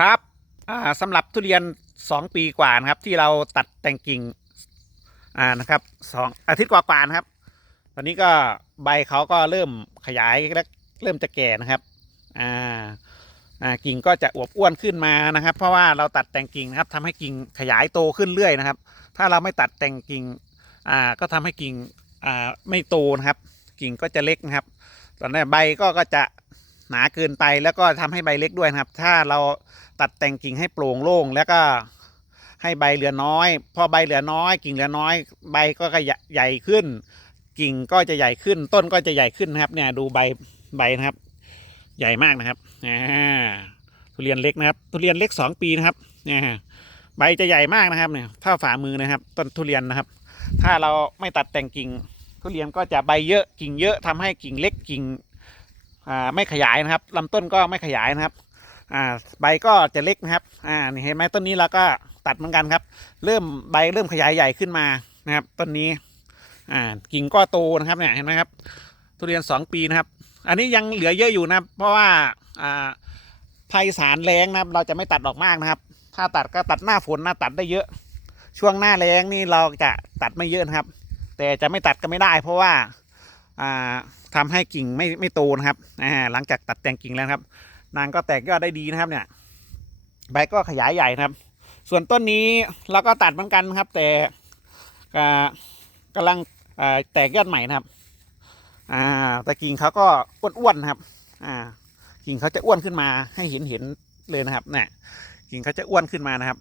ครับสำหรับทุเรียน 2 ปีกว่านะครับ ที่เราตัดแต่งกิ่งอ่านะครับสองอาทิตย์กว่าๆนะครับ ตอนนี้ก็ใบเขาก็เริ่มขยายและเริ่มจะแก่นะครับอ่าอ่ากิ่งก็จะอวบอ้วนขึ้นมานะครับ เพราะว่าเราตัดแต่งกิ่งนะครับทำให้กิ่งขยายโตขึ้นเรื่อยนะครับ ถ้าเราไม่ตัดแต่งกิ่งอ่าก็ทำให้กิ่งอ่าไม่โตนะครับ กิ่งก็จะเล็กนะครับ ตอนนี้ใบก็ก็จะ หนาเกินไปแล้วก็ทำให้ใบเล็กด้วยนะครับ ถ้าเราตัดแต่งกิ่งให้โปร่งโล่งแล้วก็ให้ใบเหลือน้อย พอใบเหลือน้อย กิ่งเหลือน้อย ใบก็ขยใหญ่ขึ้น กิ่งก็จะใหญ่ขึ้น ต้นก็จะใหญ่ขึ้นนะครับ เนี่ยดูใบใบนะครับ ใหญ่มากนะครับอ่าทุเรียนเล็กนะครับ ทุเรียนเล็กสองปีนะครับเนี่ยใบจะใหญ่มากนะครับเนี่ยเท่าฝ่ามือนะครับ ต้นทุเรียนนะครับ ถ้าเราไม่ตัดแต่งกิ่ง ทุเรียนก็จะใบเยอะกิ่งเยอะทำให้กิ่งเล็กกิ่ง ไม่ขยายนะครับลำต้นก็ไม่ขยายนะครับใบก็จะเล็กนะครับนี่เห็นไหมต้นนี้เราก็ตัดเหมือนกันครับ เริ่มใบเริ่มขยายใหญ่ขึ้นมานะครับต้นนี้กิ่งก็โตนะครับเนี่ยเห็นไหมครับทุเรียนสองปีนะครับ อันนี้ยังเหลือเยอะอยู่นะครับ เพราะว่าภาคอีสานแรงนะครับ เราจะไม่ตัดออกมากนะครับ ถ้าตัดก็ตัดหน้าฝนนะตัดได้เยอะ ช่วงหน้าแรงนี่เราจะตัดไม่เยอะนะครับ แต่จะไม่ตัดก็ไม่ได้ เพราะว่า อ่าทำให้กิ่งไม่ไม่โตนะครับหลังจากตัดแต่งกิ่งแล้วครับ นางก็แตกยอดได้ดีนะครับเนี่ย ใบก็ขยายใหญ่นะครับ ส่วนต้นนี้เราก็ตัดเหมือนกันครับ แต่อ่ากำลังแตกยอดใหม่นะครับแต่กิ่งเขาก็อ้วนๆนะครับกิ่งเขาจะอ้วนขึ้นมาให้เห็นเห็นเลยนะครับเนี่ยกิ่งเขาจะอ้วนขึ้นมานะครับ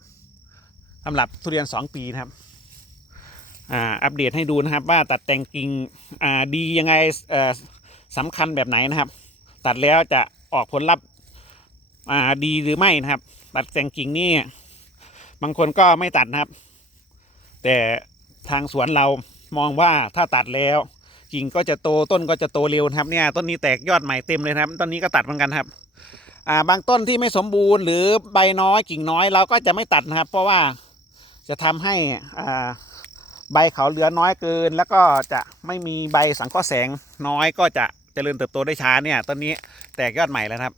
สำหรับทุเรียนสองปีนะครับ อ่าอัปเดตให้ดูนะครับ ว่าตัดแต่งกิ่งอ่าดียังไงเออสำคัญแบบไหนนะครับ ตัดแล้วจะออกผลลัพธ์อ่าดีหรือไม่นะครับ ตัดแต่งกิ่งนี่บางคนก็ไม่ตัดนะครับ แต่ทางสวนเรามองว่าถ้าตัดแล้ว กิ่งก็จะโตต้นก็จะโตเร็วนะครับเนี่ยต้นนี้แตกยอดใหม่เต็มเลยครับต้นนี้ก็ตัดเหมือนกันครับอ่าบางต้นที่ไม่สมบูรณ์หรือใบน้อยกิ่งน้อยเราก็จะไม่ตัดนะครับ เพราะว่าจะทำให้อ่า ใบเขาเหลือน้อยเกิน แล้วก็จะไม่มีใบสังเคราะห์แสงน้อยก็จะเจริญเติบโตได้ช้าเนี่ยต้นนี้แตกยอดใหม่แล้วครับ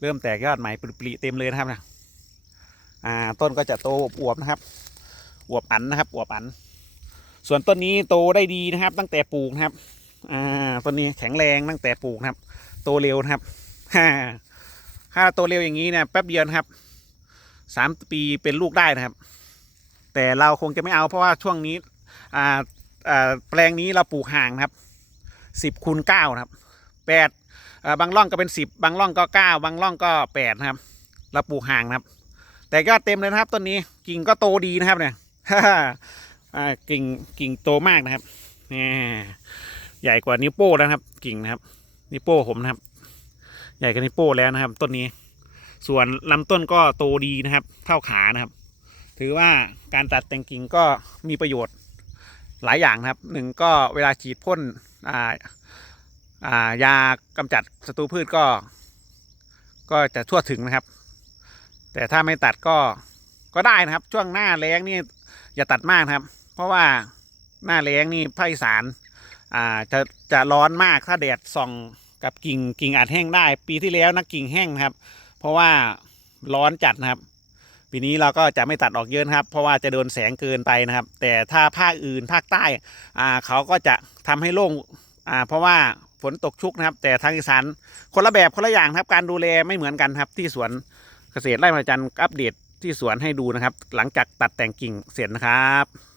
เริ่มแตกยอดใหม่ปริเต็มเลยนะครับนะอ่าต้นก็จะโตอวบนะครับอวบอันนะครับอวบอัน ส่วนต้นนี้โตได้ดีนะครับ ตั้งแต่ปลูกนะครับอ่าต้นนี้แข็งแรงตั้งแต่ปลูกนะครับ โตเร็วนะครับถ้าโตเร็วอย่างนี้เนี่ยแป๊บเดียวนะครับสามปีเป็นลูกได้นะครับ แต่เราคงจะไม่เอาเพราะว่าช่วงนี้อ่าอ่าแปลงนี้เราปลูกห่างนะครับสิบคูณเก้านะครับแปดบางร่องก็เป็นสิบบางร่องก็เก้าบางร่องก็แปดนะครับ เราปลูกห่างนะครับ แต่ก็เต็มเลยนะครับต้นนี้กิ่งก็โตดีนะครับเนี่ยกิ่งกิ่งโตมากนะครับนี่ใหญ่กว่านิ้วโป้แล้วครับ กิ่งนะครับ นิ้วโป้ผมนะครับ ใหญ่กว่านิ้วโป้แล้วนะครับ ต้นนี้ ส่วนลำต้นก็โตดีนะครับ เท่าขานะครับ ถือว่าการตัดแต่งกิ่งก็มีประโยชน์หลายอย่างนะครับหนึ่งก็เวลาฉีดพ่นอ่าอ่ายากำจัดศัตรูพืชก็ ก็จะทั่วถึงนะครับ แต่ถ้าไม่ตัดก็ก็ได้นะครับ ช่วงหน้าแล้งนี่อย่าตัดมากครับ เพราะว่าหน้าแล้งนี่ภาคอีสานอ่าจะจะร้อนมากถ้าแดดส่องกับกิ่งกิ่งอาจแห้งได้ ปีที่แล้วนะกิ่งแห้งนะครับ เพราะว่าร้อนจัดนะครับ ปีนี้เราก็จะไม่ตัดออกเยอะนะครับ เพราะว่าจะโดนแสงเกินไปนะครับ แต่ถ้าภาคอื่นภาคใต้อ่าเขาก็จะทำให้โล่งอ่าเพราะว่าฝนตกชุกนะครับ แต่ทางอีสานคนละแบบคนละอย่างครับ การดูแลไม่เหมือนกันครับ ที่สวนเกษตรไร่มาจันทร์อัปเดตที่สวนให้ดูนะครับ หลังจากตัดแต่งกิ่งเสร็จนะครับ